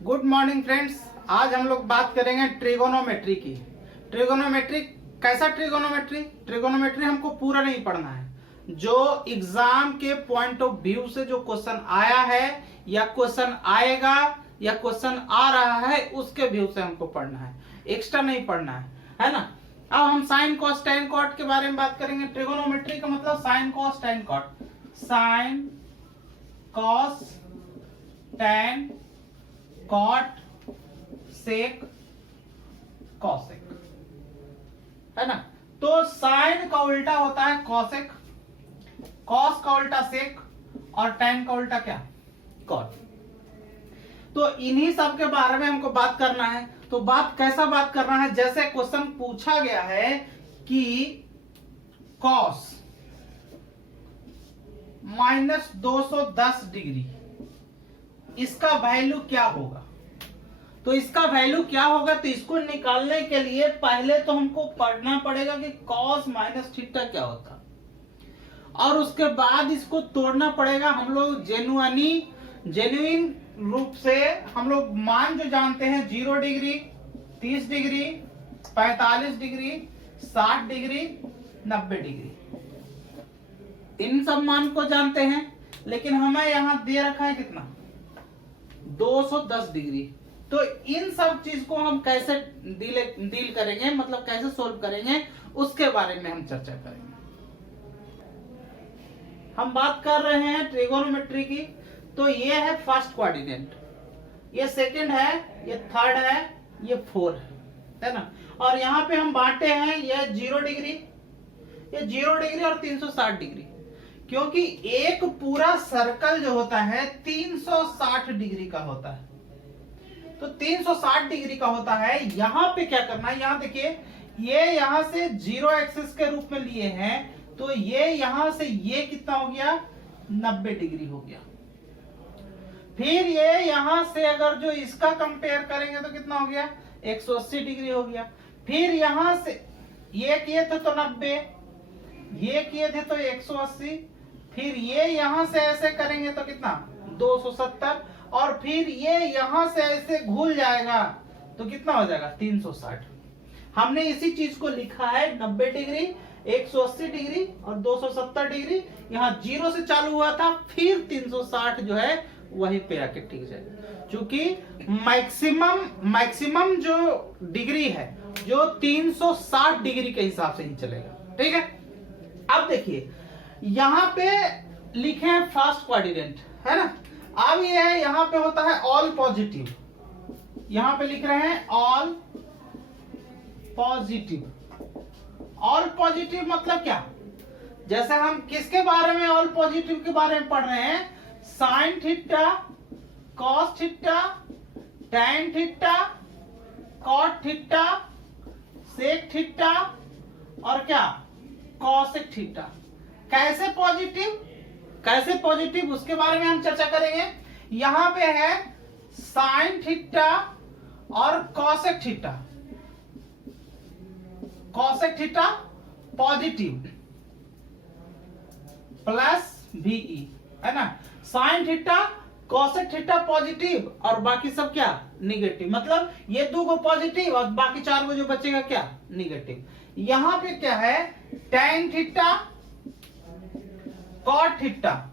Good morning friends. आज हम लोग बात करेंगे ट्रिगोनोमेट्री की। ट्रिगोनोमेट्री कैसा ट्रिगोनोमेट्री हमको पूरा नहीं पढ़ना है। जो एग्जाम के पॉइंट ऑफ व्यू से जो क्वेश्चन आया है या क्वेश्चन आएगा या क्वेश्चन आ रहा है उसके व्यू से हमको पढ़ना है, एक्स्ट्रा नहीं पढ़ना है ना। अब हम साइन कॉस टैन कॉट के बारे में बात करेंगे। ट्रिगोनोमेट्री का मतलब sine cos tan cot, sine cos tan cot sec cosec, है ना। तो साइन का उल्टा होता है कॉसेक, कॉस का उल्टा सेक और टैन का उल्टा क्या, कॉट। तो इन्हीं सब के बारे में हमको बात करना है। तो बात कैसा बात करना है, जैसे क्वेश्चन पूछा गया है कि कॉस -210 डिग्री इसका वैल्यू क्या होगा। तो इसका वैल्यू क्या होगा, तो इसको निकालने के लिए पहले तो हमको पढ़ना पड़ेगा कि कॉस माइनस थीटा क्या होता, और उसके बाद इसको तोड़ना पड़ेगा। हम लोग जेन्युइन रूप से हम लोग मान जो जानते हैं 0 degree, 30 degree, 45 degree, 60 degree, 90 degree, इन सब मान को जानते हैं। लेकिन हमें यहां दे रखा है कितना, 210 डिग्री। तो इन सब चीज को हम कैसे डील करेंगे, मतलब कैसे सोल्व करेंगे, उसके बारे में हम चर्चा करेंगे। हम बात कर रहे हैं ट्रिगोनोमेट्री की। तो ये है फर्स्ट कोऑर्डिनेट, ये सेकंड है, ये थर्ड है, ये 4 है ना। और यहाँ पे हम बांटे हैं, ये 0 डिग्री, ये 0 डिग्री और 360 डिग्री, क्योंकि एक पूरा सर्कल जो होता है 360 डिग्री का होता है। तो 360 डिग्री का होता है। यहां पे क्या करना है, यहां देखिए, ये यहां से 0 एक्सिस के रूप में लिए हैं, तो ये यहां से ये कितना हो गया, 90 डिग्री हो गया। फिर ये यहां से अगर जो इसका कंपेयर करेंगे तो कितना हो गया, 180 डिग्री हो गया। फिर यहां से ये किए थे तो 90, ये किए थे तो 180, फिर ये यहां से ऐसे करेंगे तो कितना, 270, और फिर ये यहां से ऐसे घूल जाएगा तो कितना हो जाएगा, 360। हमने इसी चीज को लिखा है 90 डिग्री, 180 डिग्री और 270 डिग्री। यहाँ 0 से चालू हुआ था, फिर 360 जो है वहीं पे आके टिक जाएगा, क्योंकि मैक्सिमम जो डिग्री है जो 360 डिग्री के हिसाब से ही चलेगा, ठीक है। अब देखिए यहां पे लिखे हैं फर्स्ट कोऑर्डिनेट, है ना। अब ये है, यहां पे होता है ऑल पॉजिटिव, यहां पे लिख रहे हैं ऑल पॉजिटिव। ऑल पॉजिटिव मतलब क्या, जैसे हम किसके बारे में ऑल पॉजिटिव के बारे में पढ़ रहे हैं, sine theta, cos theta, tan theta, cot theta, sec theta और क्या, कॉसेक थीटा। कैसे पॉजिटिव उसके बारे में हम चर्चा करेंगे। यहां पे है साइन थीटा और cosec theta, cosec theta positive plus VE, है ना। Sine theta, cosec theta positive और बाकी सब क्या, निगेटिव। मतलब ये 2 को पॉजिटिव और बाकी 4 को जो बचेगा क्या, निगेटिव। यहां पे क्या है, टैन थीटा, कॉट थीटा,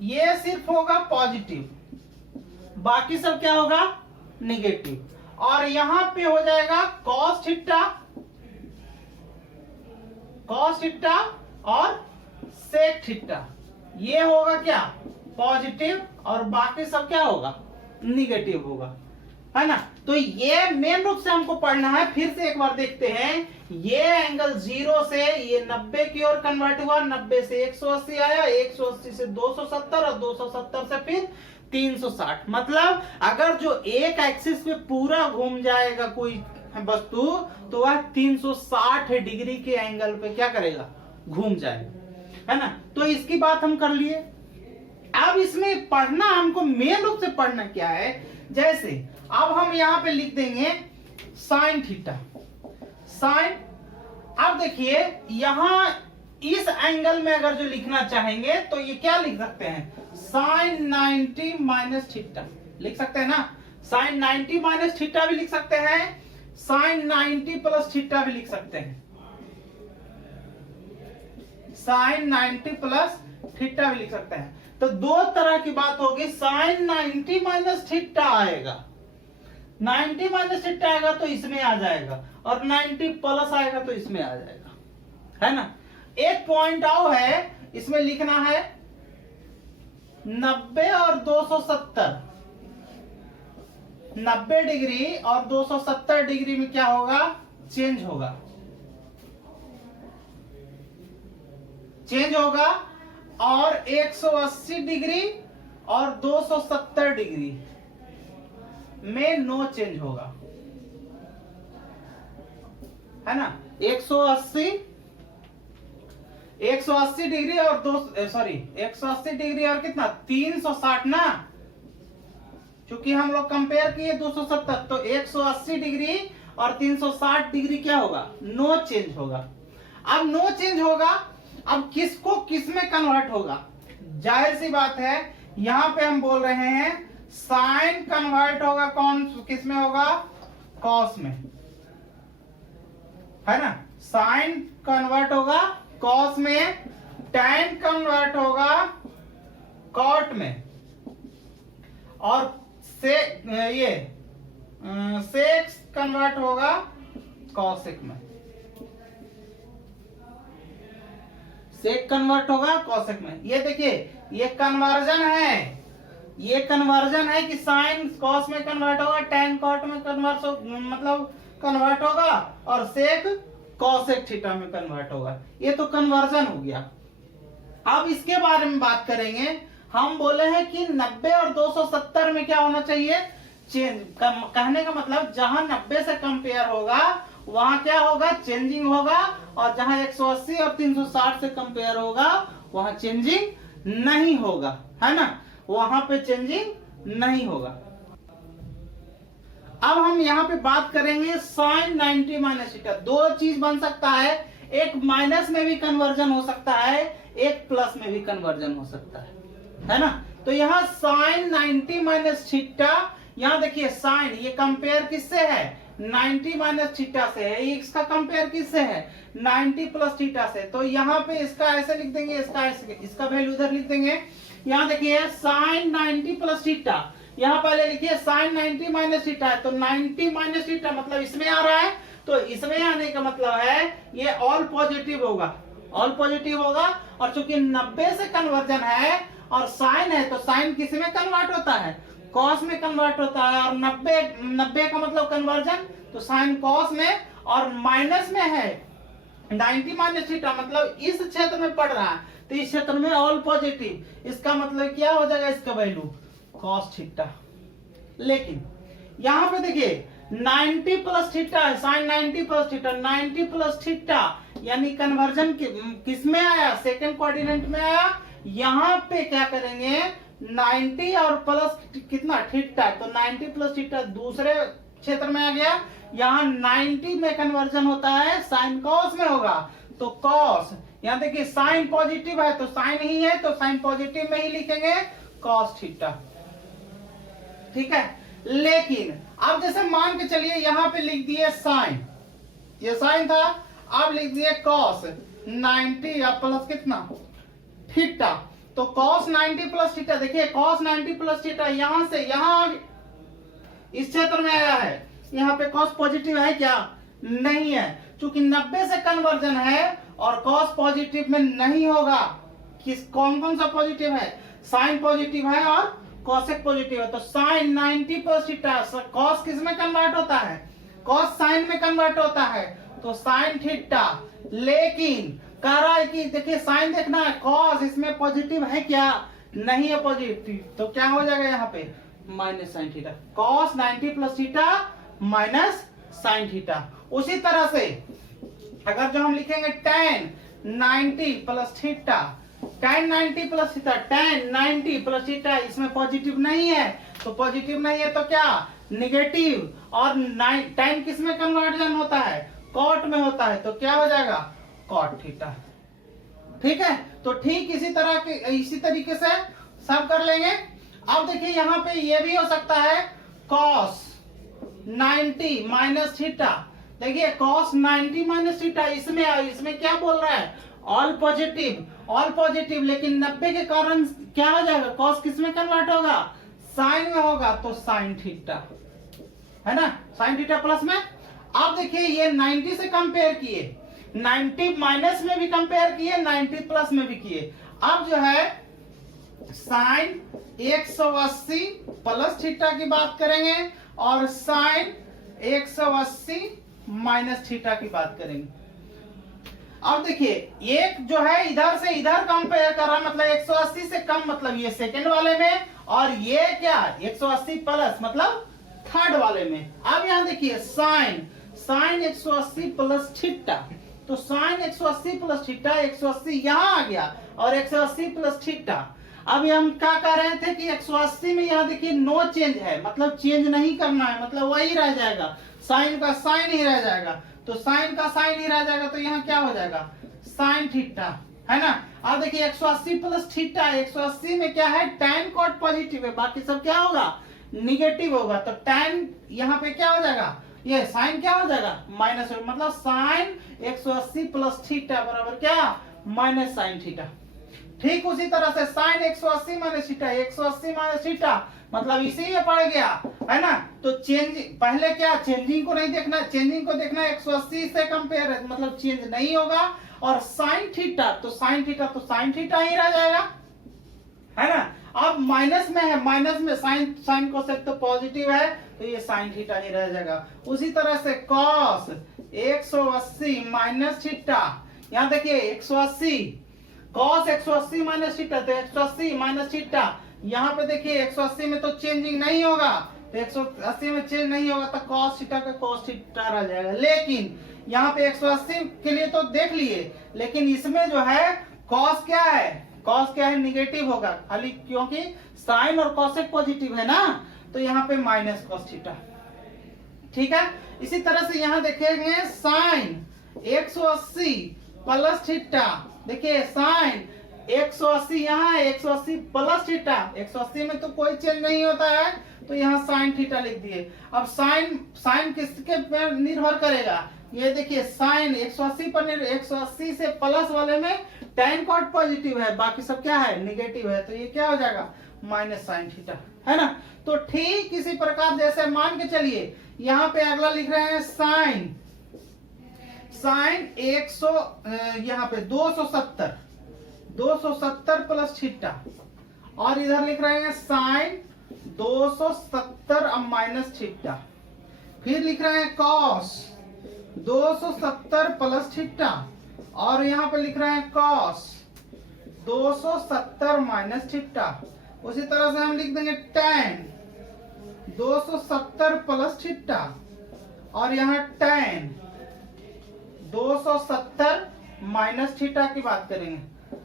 ये सिर्फ होगा पॉजिटिव, बाकी सब क्या होगा, निगेटिव। और यहां पे हो जाएगा कॉस थीटा और सेक थीटा, ये होगा क्या, पॉजिटिव और बाकी सब क्या होगा, निगेटिव होगा, है ना। तो ये मेन रूप से हमको पढ़ना है। फिर से एक बार देखते हैं, ये एंगल 0 से ये 90 की ओर कन्वर्ट हुआ, 90 से 180 आया, 180 से 270 और 270 से फिर 360। मतलब अगर जो एक एक्सिस पे पूरा घूम जाएगा कोई वस्तु, तो वह 360 डिग्री के एंगल पे क्या करेगा, घूम जाएगा, है ना। तो इसकी बात हम कर लिए। अब इसमें पढ़ना हमको मेन रूप से पढ़ना क्या है, जैसे अब हम यहां पे लिख देंगे साइन थीटा, साइन। अब देखिए यहां इस एंगल में अगर जो लिखना चाहेंगे तो ये क्या लिख सकते हैं, साइन 90 माइनस थीटा लिख सकते हैं ना। साइन 90 माइनस थीटा भी लिख सकते हैं, साइन 90 प्लस थीटा भी लिख सकते हैं, साइन 90 प्लस थीटा भी लिख सकते हैं। तो दो तरह की बात होगी, साइन 90 माइनस थीटा आएगा, 90 माइनस थीटा आएगा तो इसमें आ जाएगा, और 90 प्लस आएगा तो इसमें आ जाएगा, है ना। एक पॉइंट और है, इसमें लिखना है 90 और 270, 90 डिग्री और 270 डिग्री में क्या होगा, चेंज होगा, चेंज होगा, और 180 डिग्री और 270 डिग्री में नो चेंज होगा, है ना। 180 डिग्री और 180 डिग्री और कितना 360 ना, क्योंकि हम लोग कंपेयर किए 270, तो 180 डिग्री और 360 डिग्री क्या होगा, नो चेंज होगा। अब नो चेंज होगा, अब किसको किस में कन्वर्ट होगा, जाहिर सी बात है यहां पे हम बोल रहे हैं साइन कन्वर्ट होगा, कौन किस में होगा, कॉस में, है ना। साइन कन्वर्ट होगा कॉस में, टैन कन्वर्ट होगा कॉट में, और सेक्स कन्वर्ट होगा कॉसेक में, सेक कन्वर्ट होगा कॉसेक में। ये देखिए ये कन्वर्जन है, ये कन्वर्जन है कि साइन कॉस में कन्वर्ट होगा, टैन कॉट में कन्वर्ट होगा, और सेक कॉसेक थीटा में कन्वर्ट होगा। ये तो कन्वर्जन हो गया। अब इसके बारे में बात करेंगे, हम बोले हैं कि 90 और 270 में क्या होना चाहिए, चेंज। कहने का मतलब जहां 90 से कंपेयर होगा वहां क्या होगा, चेंजिंग होगा, और जहां 180 और 360 से कंपेयर होगा वहां चेंजिंग नहीं होगा, है ना, वहां पे चेंजिंग नहीं होगा। अब हम यहाँ पे बात करेंगे साइन 90 माइनस थीटा। दो चीज बन सकता है, एक माइनस में भी कन्वर्जन हो सकता है, एक प्लस में भी कन्वर्जन हो सकता है ना। तो यहाँ साइन 90 माइनस थीटा, यहाँ देखिए साइन, ये कंपेयर किससे है, 90 माइनस थीटा से है, इसका कंपेयर किससे है, 90 प्लस थीटा से। तो यहाँ पे इसका ऐसे लिख देंगे, इसका ऐसे, इसका वैल्यू उधर लिख देंगे। यहाँ देखिए साइन 90 प्लस थीटा, यहाँ पहले लिखिए साइन 90 माइनस थीटा है, तो 90 माइनस थीटा मतलब इसमें आ रहा है, तो इसमें आने का मतलब है ये ऑल पॉजिटिव होगा, ऑल पॉजिटिव होगा। और चूंकि 90 से कन्वर्जन है और साइन है, तो साइन किस में कन्वर्ट होता है, कॉस में कन्वर्ट होता है, और 90 का मतलब कन्वर्जन, तो साइन कॉस में, और माइनस में है 90 माइनस थीटा मतलब इस क्षेत्र में पड़ रहा है, तो इस क्षेत्र में ऑल पॉजिटिव, इसका मतलब क्या हो जाएगा, इसका वैल्यू कॉस थीटा। लेकिन यहां पे देखिए 90 प्लस थीटा है, sine 90 plus theta, 90 plus theta यानी कन्वर्जन किस में आया, सेकंड कोऑर्डिनेट में आया। यहां पे क्या करेंगे, 90 और प्लस कितना थीटा, तो 90 प्लस थीटा दूसरे क्षेत्र में आ गया। यहाँ 90 में कन्वर्जन होता है, साइन कॉस में होगा, तो कॉस, यहाँ देखिए साइन पॉजिटिव है तो साइन ही है, तो साइन पॉजिटिव में ही लिखेंगे कॉस थीटा, ठीक है। लेकिन अब जैसे मान के चलिए यहाँ पे लिख दिए साइन, ये साइन था, अब लिख दिए कॉस 90 या प्लस कितना थीटा, तो कॉस 90 प्लस थीटा, देखिए कॉस 90 प्लस थीटा यहां से यहां इस क्षेत्र में आया है, यहाँ पे कॉस पॉजिटिव है क्या, नहीं है, क्योंकि 90 से कन्वर्जन है और कॉस पॉजिटिव में नहीं होगा। किस कौन कौन सा पॉजिटिव है, साइन पॉजिटिव है और कॉसेक पॉजिटिव है, तो साइन 90 प्लस थीटा, कॉस किस में कन्वर्ट होता है, कॉस साइन में कन्वर्ट होता है, तो साइन थीटा। लेकिन कह रहा है कि देखिए साइन देखना है, कॉस इसमें पॉजिटिव है क्या, नहीं है पॉजिटिव, तो क्या हो जाएगा यहाँ पे minus sine theta, cos 90 plus theta minus sine theta. उसी तरह से अगर जो हम लिखेंगे tan 90 plus theta, tan 90 plus theta, tan 90 plus theta, इसमें पॉजिटिव नहीं है, तो पॉजिटिव नहीं है तो क्या निगेटिव, और tan किस में कन्वर्जन होता है, कॉट में होता है, तो क्या हो जाएगा कॉट थीटा, ठीक है। तो ठीक इसी तरीके से सब कर लेंगे। अब देखिए यहाँ पे ये भी हो सकता है cos 90 माइनस थीटा। देखिए cos 90 माइनस थीटा इसमें क्या बोल रहा है, ऑल पॉजिटिव, लेकिन 90 के कारण क्या हो जाएगा, cos किस में कन्वर्ट होगा, साइन में होगा, तो साइन थीटा है ना, साइन थीटा प्लस में। अब देखिए ये 90 से कंपेयर किए, 90 माइनस में भी कंपेयर किए, 90 प्लस में भी किए। अब जो है साइन 180 प्लस थीटा की बात करेंगे और साइन 180 माइनस थीटा की बात करेंगे। अब देखिए एक जो है इधर से इधर कंपेयर कर रहा है, मतलब 180 से कम, मतलब ये सेकंड वाले में, और ये क्या 180 प्लस मतलब थर्ड वाले में। अब यहां देखिए साइन 180 प्लस थीटा, तो साइन 180 प्लस थीटा, 180 यहां आ गया और 180 प्लस थीटा। अब हम क्या कह रहे थे कि 180 में यहां देखिए नो चेंज है, मतलब चेंज नहीं करना है, मतलब वही रह जाएगा, साइन का साइन ही रह जाएगा, तो साइन का साइन ही रह जाएगा, तो यहाँ क्या हो जाएगा, साइन थीटा, है ना। अब देखिए 180 प्लस थीटा, 180 में क्या है, tan cot पॉजिटिव है, बाकी सब क्या होगा, निगेटिव होगा, तो tan यहाँ पे क्या हो जाएगा, ये साइन क्या हो जाएगा, माइनस, मतलब साइन 180 प्लस थीटा बराबर क्या, माइनस साइन थीटा। ठीक उसी तरह से sine 180 minus theta, 180 minus theta मतलब इसी में पड़ गया, है ना। तो चेंज पहले क्या, चेंजिंग को नहीं देखना, चेंजिंग को देखना 180 से कंपेयर है, मतलब चेंज नहीं होगा। और साइन थीटा, तो साइन थीटा ही रह जाएगा, है ना। अब माइनस में है, माइनस में साइन कोसेक तो पॉजिटिव है, तो ये साइन थीटा ही रह जाएगा। उसी तरह से कॉस 180 माइनस थीटा, यहाँ देखिए 180 कॉस 180 माइनस थीटा, तो 180 माइनस थीटा, यहाँ पे देखिए 180 में तो चेंजिंग नहीं होगा, तो 180 में चेंज नहीं होगा, तो कॉस थीटा का कॉस थीटा रह जाएगा। लेकिन यहाँ पे 180 के लिए तो देख लिए, लेकिन इसमें जो है कॉस क्या है, निगेटिव होगा, खाली क्योंकि साइन और कॉसेक पॉजिटिव है ना, तो यहाँ पे माइनस कॉस थीटा। ठीक है, इसी तरह से यहाँ देखेंगे साइन 180 प्लस थीटा, देखिए साइन 180 यहाँ है, 180 प्लस थीटा, 180 में तो कोई चेंज नहीं होता है, तो यहाँ साइन थीटा लिख दिए। अब साइन किसके पर निर्भर करेगा, ये देखिए साइन 180 पर 180 से प्लस वाले में tan cot पॉजिटिव है, बाकी सब क्या है, निगेटिव है, तो ये क्या हो जाएगा, माइनस साइन थीटा, है ना। तो ठीक इसी प्रकार जैसे मान के चलिए, यहाँ पे अगला लिख रहे हैं साइन 100 यहाँ पे 270 प्लस थीटा, और इधर लिख रहे हैं साइन 270 अब माइनस थीटा, फिर लिख रहे हैं कॉस 270 प्लस थीटा, और यहाँ पे लिख रहे हैं कॉस 270 माइनस थीटा। उसी तरह से हम लिख देंगे tan 270 प्लस थीटा, और यहाँ tan 270 माइनस थीटा की बात करेंगे,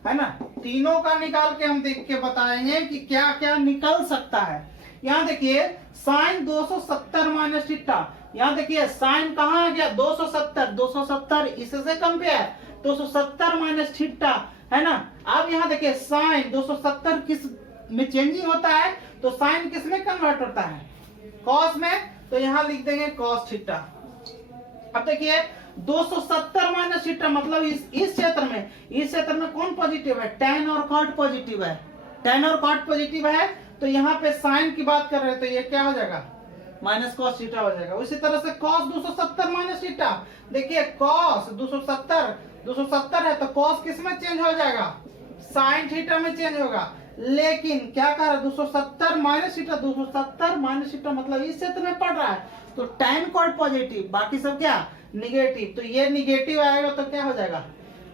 है ना। तीनों का निकाल के हम देख के बताएंगे कि क्या क्या निकल सकता है। यहाँ देखिए साइन 270 माइनस थीटा, यहाँ देखिए साइन कहाँ आ गया, 270 इससे कंपेयर 270 माइनस थीटा, है ना। अब यहाँ देखिए साइन 270 किस में चेंजिंग होता है, तो साइन किस में कन्वर्ट होता है, कॉस में, तो यहाँ लिख देंगे कॉस थीटा। अब देखिए 270 माइनस थीटा मतलब इस क्षेत्र में कौन पॉजिटिव है, tan और cot पॉजिटिव है, tan और cot पॉजिटिव है, तो यहाँ पे साइन की बात कर रहे हैं, तो ये क्या हो जाएगा, माइनस कॉस थीटा हो जाएगा। उसी तरह से cos 270 माइनस थीटा, देखिए cos 270 है, तो cos किस में चेंज हो जाएगा, साइन थीटा में चेंज होगा। लेकिन क्या कह रहा है, 270 माइनस थीटा, 270 माइनस थीटा मतलब इस क्षेत्र में पड़ रहा है, तो tan cot पॉजिटिव, बाकी सब क्या निगेटिव, तो ये निगेटिव आएगा, तो क्या हो जाएगा,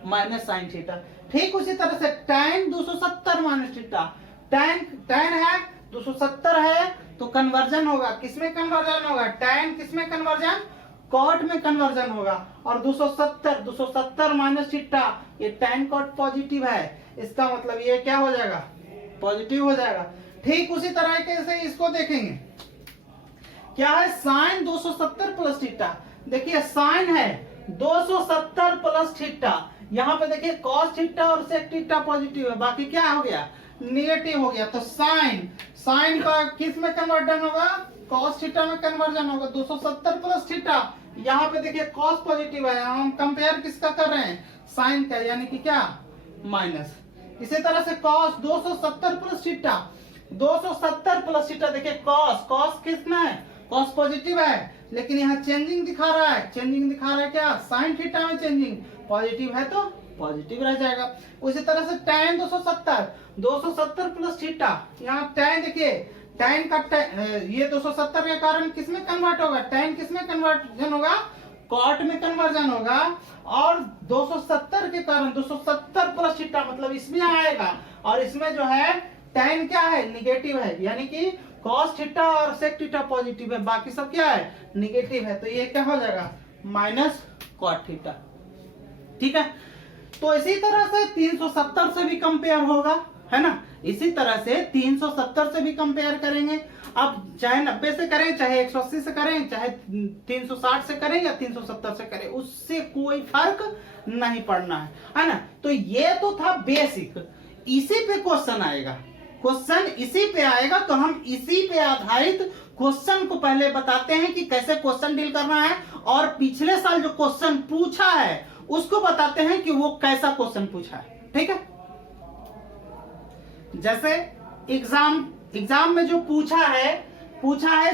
माइनस साइन थीटा। ठीक उसी तरह से tan 270 माइनस थीटा, tan है 270 है, तो कन्वर्जन होगा, किसमें कन्वर्जन होगा, tan किसमें कन्वर्जन, cot में कन्वर्जन होगा, और 270 माइनस थीटा, ये tan cot पॉजिटिव है, इसका मतलब ये क्या हो जाएगा, पॉजिटिव हो जाएगा। ठीक उसी तरह से इसको देखेंगे, क्या है साइन 270 प्लस थीटा, देखिए साइन है 270 प्लस थीटा, यहाँ पे देखिए cos थीटा और sec थीटा पॉजिटिव है, बाकी क्या हो गया, निगेटिव हो गया, तो साइन का किस में कन्वर्जन होगा, cos थीटा में कन्वर्जन होगा 270 प्लस थीटा। यहाँ पे देखिए cos पॉजिटिव है, हम कंपेयर किसका कर रहे हैं, साइन का, यानी कि क्या, माइनस। इसी तरह से cos 270 plus theta, 270 plus theta, देखिए cos कितना है, cos पॉजिटिव है, लेकिन यहाँ चेंजिंग दिखा रहा है, चेंजिंग दिखा रहा है क्या, साइन थीटा में चेंजिंग, पॉजिटिव है तो पॉजिटिव रह जाएगा। उसी तरह से tan 270 प्लस थीटा, यहाँ tan देखिए, tan का ये 270 के कारण किसमें कन्वर्ट होगा, tan किसमें कन्वर्जन होगा, कॉट में कन्वर्जन होगा, और 270 के कारण 270 प्लस थीटा मतलब इसमें आएगा, और इसमें जो है tan क्या है, निगेटिव है, यानी कि cos थीटा और sec थीटा पॉजिटिव है, बाकी सब क्या है, निगेटिव है, तो ये क्या हो जाएगा, माइनस cot थीटा। ठीक है, तो इसी तरह से 370 से भी कंपेयर होगा, है ना, इसी तरह से 370 से भी कंपेयर करेंगे। अब चाहे 90 से करें, चाहे 180 से करें, चाहे 360 से करें या 370 से करें, उससे कोई फर्क नहीं पड़ना है ना। तो ये तो था बेसिक, इसी पे क्वेश्चन आएगा, क्वेश्चन इसी पे आएगा, तो हम इसी पे आधारित क्वेश्चन को पहले बताते हैं कि कैसे क्वेश्चन डील करना है, और पिछले साल जो क्वेश्चन पूछा है उसको बताते हैं कि वो कैसा क्वेश्चन पूछा है। ठीक है, जैसे एग्जाम में जो पूछा है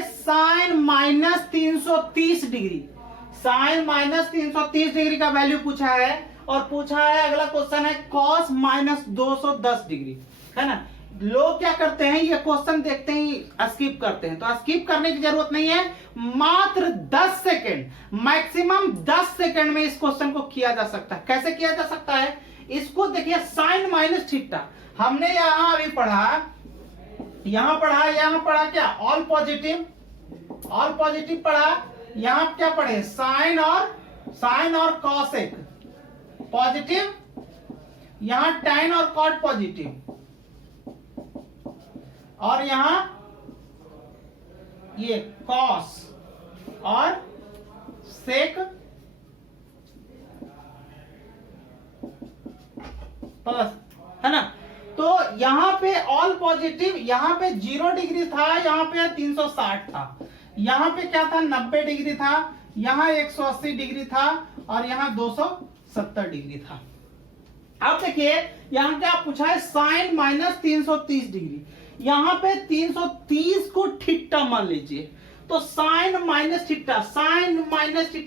sine minus 330 degree, sine minus 330 degree का वैल्यू पूछा है, और पूछा है अगला क्वेश्चन है कॉस माइनस 210 डिग्री, है ना। लोग क्या करते हैं, ये क्वेश्चन देखते ही स्किप करते हैं, तो स्किप करने की जरूरत नहीं है, मात्र 10 सेकेंड, मैक्सिमम 10 सेकेंड में इस क्वेश्चन को किया जा सकता है। कैसे किया जा सकता है, इसको देखिए, साइन माइनस थीटा हमने यहां अभी पढ़ा, यहां पढ़ा क्या, ऑल पॉजिटिव पढ़ा, यहां क्या पढ़े, साइन और कॉसेक पॉजिटिव, यहां tan और cot पॉजिटिव, और यहां ये cos और sec प्लस, है ना। तो यहां पे ऑल पॉजिटिव, यहां पे 0 डिग्री था, यहां पे 360 था, यहां पे क्या था, 90 डिग्री था, यहां 180 डिग्री था, और यहां 270 डिग्री था। अब देखिए यहां क्या पूछा है, साइन माइनस 330 डिग्री, यहां पे 330 को थीटा मान लीजिए, तो साइन माइनस थीटा,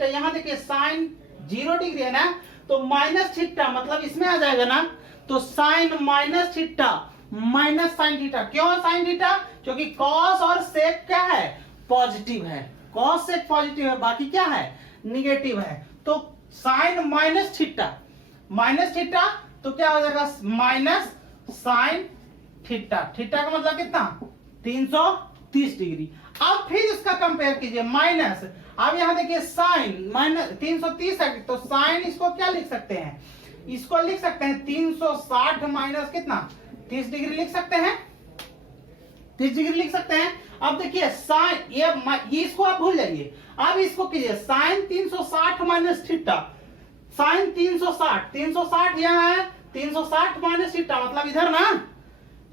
यहां देखिए साइन 0 डिग्री है ना, तो माइनस थीटा मतलब इसमें आ जाएगा ना, तो sine minus theta minus sine theta, क्यों साइन थीटा, क्योंकि कॉस और सेक क्या है, पॉजिटिव है, कॉस सेक पॉजिटिव है, बाकी क्या है, निगेटिव है, तो साइन माइनस थीटा, तो क्या हो जाएगा, माइनस साइन थीटा, थीटा का मतलब कितना, 330 डिग्री। अब फिर इसका कंपेयर कीजिए, माइनस, अब यहां देखिए साइन माइनस 330 है, तो साइन इसको क्या लिख सकते हैं, इसको लिख सकते हैं 360 माइनस कितना, 30 डिग्री लिख सकते हैं, 30 डिग्री लिख सकते हैं। अब देखिए साइन, ये इसको आप भूल जाइए, अब इसको कीजिए साइन 360 माइनस थीटा, साइन 360 यहाँ है, 360 माइनस थीटा मतलब इधर ना,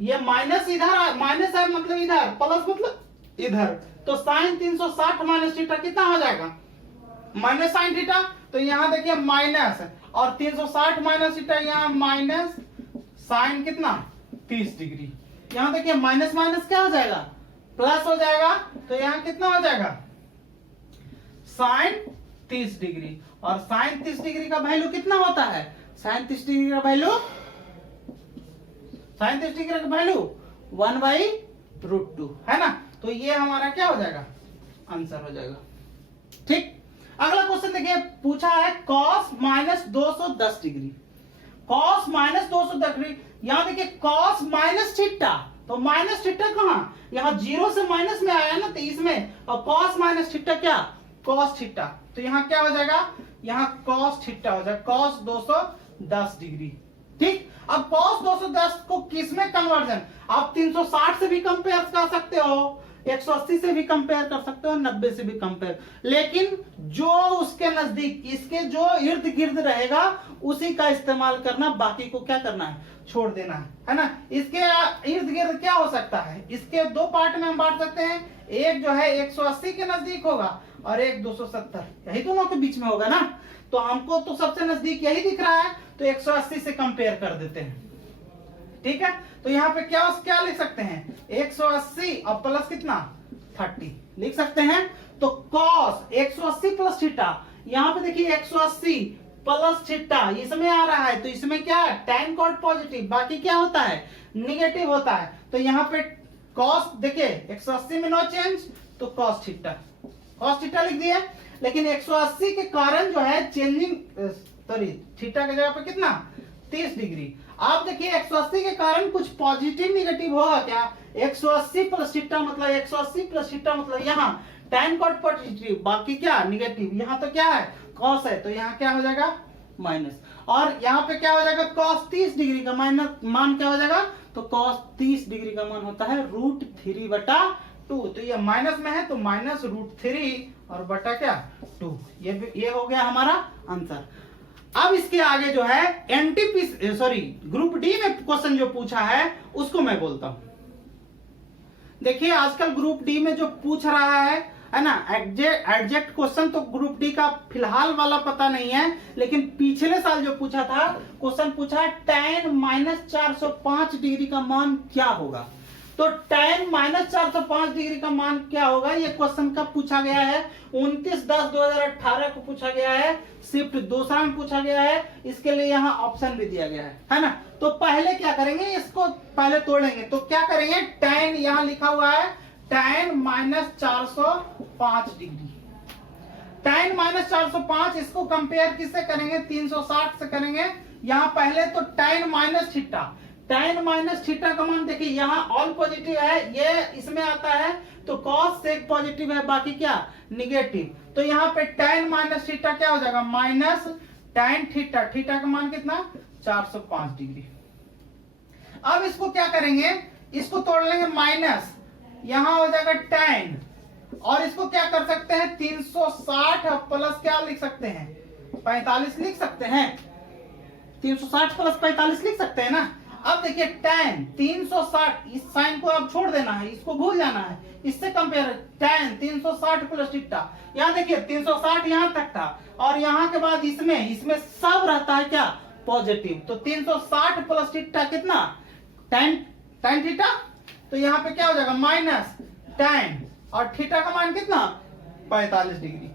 ये माइनस इधर, माइनस है मतलब इधर, प्लस मतलब इधर, तो साइन 360 माइनस थीटा कितना हो जाएगा, माइनस साइन थीटा, तो यहाँ देखिए माइनस, और 360 माइनस थीटा, यहाँ माइनस साइन कितना, 30 डिग्री, यहाँ देखिए माइनस माइनस क्या हो जाएगा, प्लस हो जाएगा, तो यहाँ कितना हो जाएगा, साइन 30 डिग्री, और साइन 30 डिग्री का वैल्यू कितना होता है, साइन 30 डिग्री का वैल्यू 1/√2 है ना। तो ये हमारा क्या हो जाएगा, आंसर हो जाएगा। ठीक, अगला क्वेश्चन देखिए, पूछा है cos minus 210 degree, cos minus 210 degree, यहां देखिए cos माइनस थीटा, तो माइनस थीटा कहां, यहां 0 से माइनस में आया ना, तो इसमें, और cos माइनस थीटा क्या, cos थीटा, तो यहां क्या हो जाएगा, यहां cos थीटा हो जाएगा, cos 210 डिग्री। ठीक, अब cos 210 को किस में कन्वर्जन, आप 360 से भी कंपेयर कर सकते हो, 180 से भी कंपेयर कर सकते हो, 90 से भी कंपेयर, लेकिन जो उसके नजदीक, इसके जो इर्द गिर्द रहेगा उसी का इस्तेमाल करना, बाकी को क्या करना है, छोड़ देना है ना। इसके इर्द गिर्द क्या हो सकता है, इसके दो पार्ट में हम बांट सकते हैं, एक जो है 180 के नजदीक होगा और एक 270, यही दोनों के बीच में होगा ना। तो हमको तो सबसे नजदीक यही दिख रहा है, तो 180 से कंपेयर कर देते हैं, ठीक है। तो यहाँ पे क्या क्या लिख सकते हैं, 180 और प्लस कितना 30 लिख सकते हैं। तो कॉस 180 प्लस थीटा, यहाँ पे देखिए 180 प्लस थीटा इसमें आ रहा है, तो इसमें क्या है, tan cot पॉजिटिव, बाकी क्या होता है, निगेटिव होता है। तो यहाँ पे कॉस देखिए 180 में नो चेंज, तो कॉस थीटा लिख दिया, लेकिन 180 के कारण जो है चेंजिंग, सॉरी थीटा की जगह पे कितना 30 डिग्री। आप देखिए 180 के कारण कुछ पॉजिटिव निगेटिव होगा क्या, 180 प्लस थीटा मतलब 180 प्लस थीटा मतलब यहाँ tan cot पॉजिटिव, बाकी क्या निगेटिव, यहाँ तो क्या है कॉस है, तो यहाँ क्या हो जाएगा माइनस, और यहाँ पे क्या हो जाएगा कॉस 30 डिग्री का माइनस मान क्या हो जाएगा, तो कॉस 30 डिग्री का मान होता है √3/2, तो ये माइनस में है तो माइनस √3 और बटा क्या 2, ये हो गया हमारा आंसर। अब इसके आगे जो है एनटीपी सॉरी ग्रुप डी में क्वेश्चन जो पूछा है उसको मैं बोलता हूं। देखिए आजकल ग्रुप डी में जो पूछ रहा है ना, एग्जैक्ट क्वेश्चन तो ग्रुप डी का फिलहाल वाला पता नहीं है, लेकिन पिछले साल जो पूछा था क्वेश्चन पूछा है tan -405 डिग्री का मान क्या होगा। तो tan -405 डिग्री का मान क्या होगा, ये क्वेश्चन कब पूछा गया है, 29/10/2018 को पूछा गया है, शिफ्ट दूसरा में पूछा गया है, इसके लिए यहाँ ऑप्शन भी दिया गया है ना। तो पहले क्या करेंगे, इसको पहले तोड़ेंगे, तो क्या करेंगे, tan यहाँ लिखा हुआ है tan -405 डिग्री, tan -405 इसको कंपेयर किससे करेंगे, 360 से करेंगे। यहाँ पहले तो tan माइनस थीटा का मान देखिए, यहाँ ऑल पॉजिटिव है, ये इसमें आता है, तो cos से पॉजिटिव है, बाकी क्या निगेटिव, तो यहाँ पे tan माइनस थीटा क्या हो जाएगा माइनस tan थीटा का मान कितना 405 डिग्री। अब इसको क्या करेंगे, इसको तोड़ लेंगे माइनस, यहां हो जाएगा tan, और इसको क्या कर सकते हैं 360 प्लस क्या लिख सकते हैं 45 लिख सकते हैं, 360 प्लस 45 लिख सकते हैं ना। अब देखिए tan 360, इस साइन को अब छोड़ देना है, इसको भूल जाना है, इससे कंपेयर tan 360 प्लस थीटा, यहाँ देखिए 360 यहाँ तक था, और यहाँ के बाद इसमें सब रहता है क्या पॉजिटिव, तो 360 प्लस थीटा कितना tan थीटा, तो यहाँ पे क्या हो जाएगा माइनस tan, और थीटा का मान कितना 45 डिग्री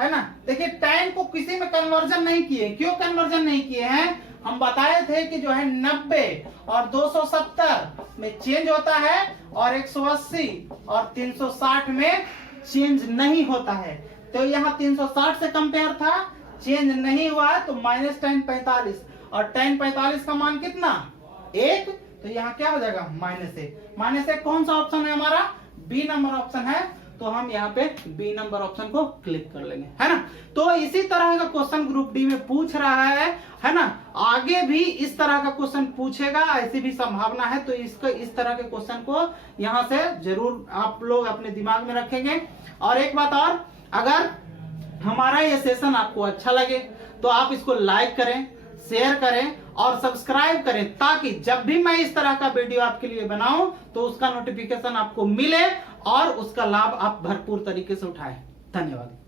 है ना। देखिए tan को किसी में कन्वर्जन नहीं किए, क्यों कन्वर्जन नहीं किए हैं, हम बताए थे कि जो है 90 और 270 में चेंज होता है, और 180 और 360 में चेंज नहीं होता है। तो यहाँ 360 से कंपेयर था, चेंज नहीं हुआ, तो माइनस tan 45, और tan 45 का मान कितना 1, तो यहाँ क्या हो जाएगा माइनस ए कौन सा ऑप्शन है हमारा, बी नंबर ऑप्शन है, तो हम यहाँ पे बी नंबर ऑप्शन को क्लिक कर लेंगे, है ना। तो इसी तरह का क्वेश्चन ग्रुप डी में पूछ रहा है ना, आगे भी इस तरह का क्वेश्चन पूछेगा, ऐसी भी संभावना है, तो इसको इस तरह के क्वेश्चन को यहाँ से जरूर आप लोग अपने दिमाग में रखेंगे। और एक बात और, अगर हमारा ये सेशन आपको अच्छा लगे तो आप इसको लाइक करें, शेयर करें और सब्सक्राइब करें, ताकि जब भी मैं इस तरह का वीडियो आपके लिए बनाऊं तो उसका नोटिफिकेशन आपको मिले और उसका लाभ आप भरपूर तरीके से उठाएं। धन्यवाद।